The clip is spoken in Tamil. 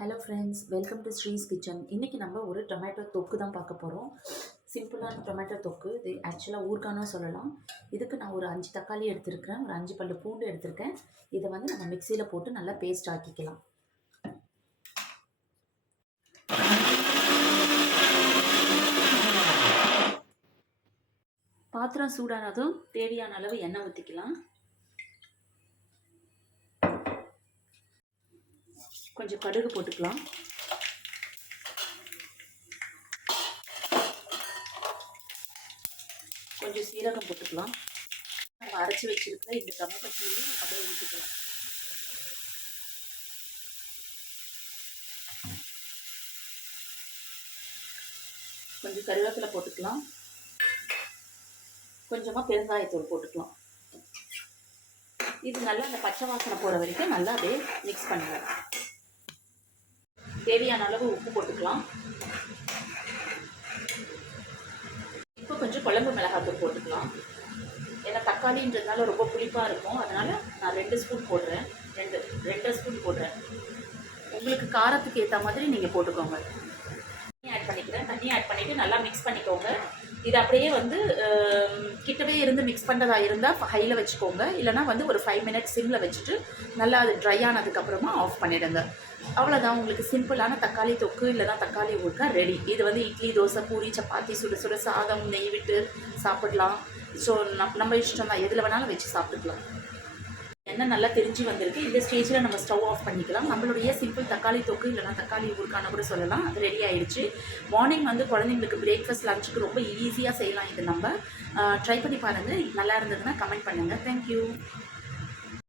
Hello friends, welcome to ஸ்ரீஸ் kitchen. இன்றைக்கி நம்ம ஒரு டொமேட்டோ தொக்கு தான் பார்க்க போகிறோம். சிம்பிளான டொமேட்டோ தொக்கு. இது ஆக்சுவலாக ஊறுகானு சொல்லலாம். இதுக்கு நான் ஒரு 5 தக்காளி எடுத்திருக்கிறேன், ஒரு 5 பல்லு பூண்டு எடுத்திருக்கேன். இதை வந்து நம்ம மிக்சியில் போட்டு நல்லா பேஸ்ட் ஆக்கிக்கலாம். பாத்திரம் சூடானதும் தேவையான அளவு எண்ணெய் ஊற்றிக்கலாம். கொஞ்சம் கடுகு போட்டுக்கலாம். கொஞ்சம் சீரகம் போட்டுக்கலாம். நம்ம அரைச்சி வச்சிருக்கிற இந்த டொமேட்டோ தூளை அப்படியே ஊற்றிக்கலாம். கொஞ்சம் கருவேப்பிலை போட்டுக்கலாம். கொஞ்சமாக பெருங்காயத்தூள் போட்டுக்கலாம். இது நல்லா அந்த பச்சை வாசனை போகிற வரைக்கும் நல்லா அப்படியே மிக்ஸ் பண்ணிக்கலாம். தேவையான அளவு உப்பு போட்டுக்கலாம். இப்போ கொஞ்சம் குழம்பு மிளகாத்தூள் போட்டுக்கலாம். ஏன்னா தக்காளின்றதுனால ரொம்ப புளிப்பாக இருக்கும், அதனால் நான் 2 ஸ்பூன் போடுறேன். 2 ஸ்பூன் போடுறேன். உங்களுக்கு காரத்துக்கு ஏற்ற மாதிரி நீங்கள் போட்டுக்கோங்க. தண்ணி ஆட் பண்ணிக்கிறேன். தண்ணி ஆட் பண்ணிவிட்டு நல்லா மிக்ஸ் பண்ணிக்கோங்க. இது அப்படியே வந்து கிட்டவே இருந்து மிக்ஸ் பண்ணுறதா இருந்தால் ஹையில் வச்சுக்கோங்க. இல்லைனா வந்து ஒரு 5 மினிட்ஸ் சிம்மில் வச்சுட்டு நல்லா அது ட்ரை ஆனதுக்கப்புறமா ஆஃப் பண்ணிவிடுங்க. அவ்வளோதான், உங்களுக்கு சிம்பிளான தக்காளி தொக்கு இல்லைனா தக்காளி ஊறுகாய் ரெடி. இது வந்து இட்லி, தோசை, பூரி, சப்பாத்தி, சுட சுட சாதம், நெய் விட்டு சாப்பிடலாம். ஸோ நம்ம இஷ்டம் தான், எதில் வேணாலும் வச்சு சாப்பிட்டுக்கலாம். எண்ணெய் நல்லா தெரிஞ்சு வந்திருக்கு. இந்த ஸ்டேஜில் நம்ம ஸ்டவ் ஆஃப் பண்ணிக்கலாம். நம்மளுடைய சிம்பிள் தக்காளி தொக்கு இல்லைனா தக்காளி ஊறுகாய்னு கூட சொல்லலாம். அது ரெடி ஆகிடுச்சு. மார்னிங் வந்து குழந்தைங்களுக்கு பிரேக்ஃபாஸ்ட் லஞ்சுக்கு ரொம்ப ஈஸியாக செய்யலாம். இது நம்ம ட்ரை பண்ணி பாருங்கள். நல்லா இருந்ததுன்னா கமெண்ட் பண்ணுங்கள். தேங்க்யூ.